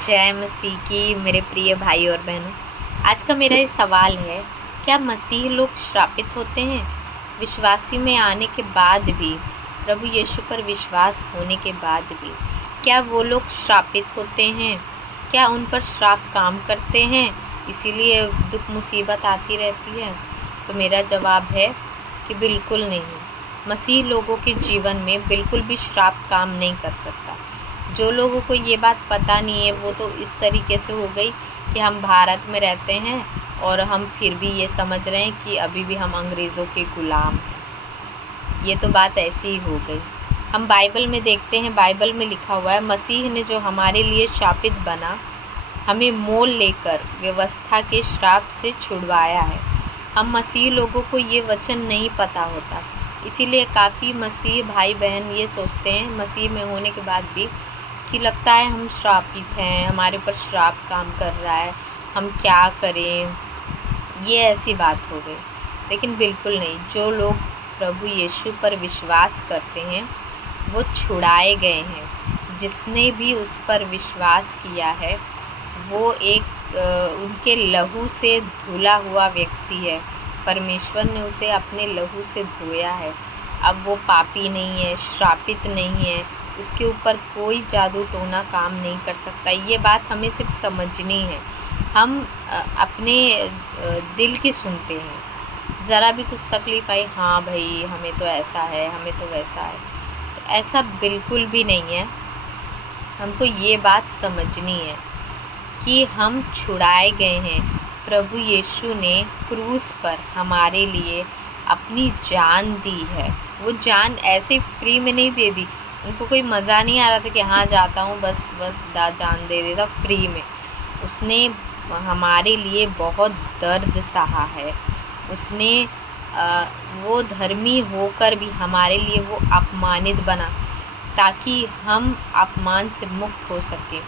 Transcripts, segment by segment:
जय मसीह की मेरे प्रिय भाई और बहनों। आज का मेरा ये सवाल है, क्या मसीह लोग श्रापित होते हैं? विश्वासी में आने के बाद भी, प्रभु यीशु पर विश्वास होने के बाद भी क्या वो लोग श्रापित होते हैं? क्या उन पर श्राप काम करते हैं, इसीलिए दुख मुसीबत आती रहती है? तो मेरा जवाब है कि बिल्कुल नहीं। मसीह लोगों के जीवन में बिल्कुल भी श्राप काम नहीं कर सकता। जो लोगों को ये बात पता नहीं है वो तो इस तरीके से हो गई कि हम भारत में रहते हैं और हम फिर भी ये समझ रहे हैं कि अभी भी हम अंग्रेज़ों के ग़ुलाम हैं। ये तो बात ऐसी ही हो गई। हम बाइबल में देखते हैं, बाइबल में लिखा हुआ है, मसीह ने जो हमारे लिए शापित बना, हमें मोल लेकर व्यवस्था के श्राप से छुड़वाया है। हम मसीह लोगों को ये वचन नहीं पता होता, इसीलिए काफ़ी मसीह भाई बहन ये सोचते हैं मसीह में होने के बाद भी कि लगता है हम श्रापित हैं, हमारे ऊपर श्राप काम कर रहा है, हम क्या करें। ये ऐसी बात हो गई, लेकिन बिल्कुल नहीं। जो लोग प्रभु यीशु पर विश्वास करते हैं वो छुड़ाए गए हैं। जिसने भी उस पर विश्वास किया है वो एक उनके लहू से धुला हुआ व्यक्ति है। परमेश्वर ने उसे अपने लहू से धोया है। अब वो पापी नहीं है, श्रापित नहीं है, उसके ऊपर कोई जादू टोना काम नहीं कर सकता। ये बात हमें सिर्फ समझनी है। हम अपने दिल की सुनते हैं। ज़रा भी कुछ तकलीफ़ आई, हाँ भाई हमें तो ऐसा है, हमें तो वैसा है। तो ऐसा बिल्कुल भी नहीं है। हमको ये बात समझनी है कि हम छुड़ाए गए हैं। प्रभु यीशु ने क्रूस पर हमारे लिए अपनी जान दी है। वो जान ऐसे फ्री में नहीं दे दी। उनको कोई मज़ा नहीं आ रहा था कि हाँ जाता हूँ बस जान दे देता फ्री में। उसने हमारे लिए बहुत दर्द सहा है। उसने वो धर्मी होकर भी हमारे लिए वो अपमानित बना ताकि हम अपमान से मुक्त हो सकें।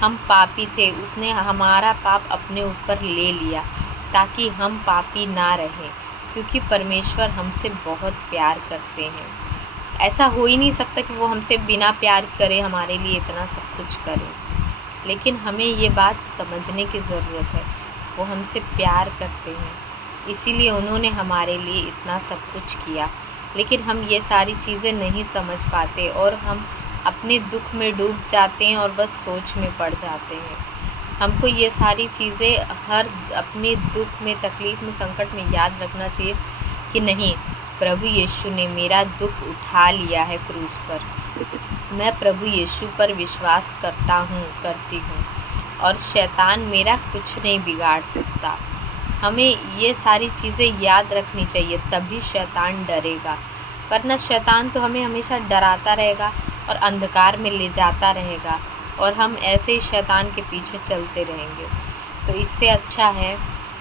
हम पापी थे, उसने हमारा पाप अपने ऊपर ले लिया ताकि हम पापी ना रहें, क्योंकि परमेश्वर हमसे बहुत प्यार करते हैं। ऐसा हो ही नहीं सकता कि वो हमसे बिना प्यार करे हमारे लिए इतना सब कुछ करे। लेकिन हमें ये बात समझने की ज़रूरत है, वो हमसे प्यार करते हैं, इसीलिए उन्होंने हमारे लिए इतना सब कुछ किया। लेकिन हम ये सारी चीज़ें नहीं समझ पाते और हम अपने दुख में डूब जाते हैं और बस सोच में पड़ जाते हैं। हमको ये सारी चीज़ें हर अपने दुख में, तकलीफ़ में, संकट में याद रखना चाहिए कि नहीं, प्रभु यीशु ने मेरा दुख उठा लिया है क्रूस पर। मैं प्रभु यीशु पर विश्वास करती हूँ और शैतान मेरा कुछ नहीं बिगाड़ सकता। हमें ये सारी चीज़ें याद रखनी चाहिए, तभी शैतान डरेगा। वरना शैतान तो हमें हमेशा डराता रहेगा और अंधकार में ले जाता रहेगा और हम ऐसे ही शैतान के पीछे चलते रहेंगे। तो इससे अच्छा है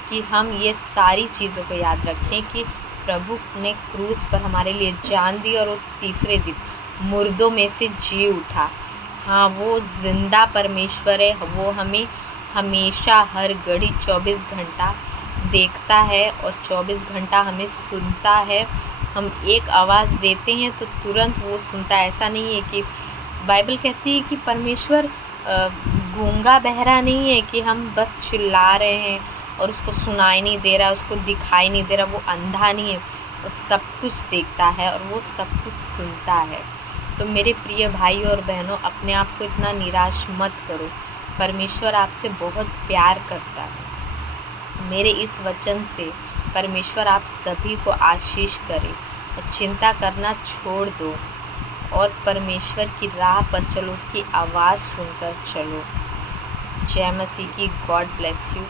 कि हम ये सारी चीज़ों को याद रखें कि प्रभु ने क्रूस पर हमारे लिए जान दी और वो तीसरे दिन मुर्दों में से जी उठा। हाँ, वो ज़िंदा परमेश्वर है। वो हमें हमेशा हर घड़ी 24 घंटा देखता है और 24 घंटा हमें सुनता है। हम एक आवाज़ देते हैं तो तुरंत वो सुनता है। ऐसा नहीं है कि बाइबल कहती है कि परमेश्वर गूंगा बहरा नहीं है कि हम बस चिल्ला रहे हैं और उसको सुनाई नहीं दे रहा, उसको दिखाई नहीं दे रहा। वो अंधा नहीं है, वो सब कुछ देखता है और वो सब कुछ सुनता है। तो मेरे प्रिय भाई और बहनों, अपने आप को इतना निराश मत करो। परमेश्वर आपसे बहुत प्यार करता है। मेरे इस वचन से परमेश्वर आप सभी को आशीष करे और चिंता करना छोड़ दो और परमेश्वर की राह पर चलो, उसकी आवाज़ सुनकर चलो। जय मसीह की। God bless you.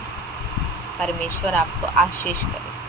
परमेश्वर आपको आशीष करे।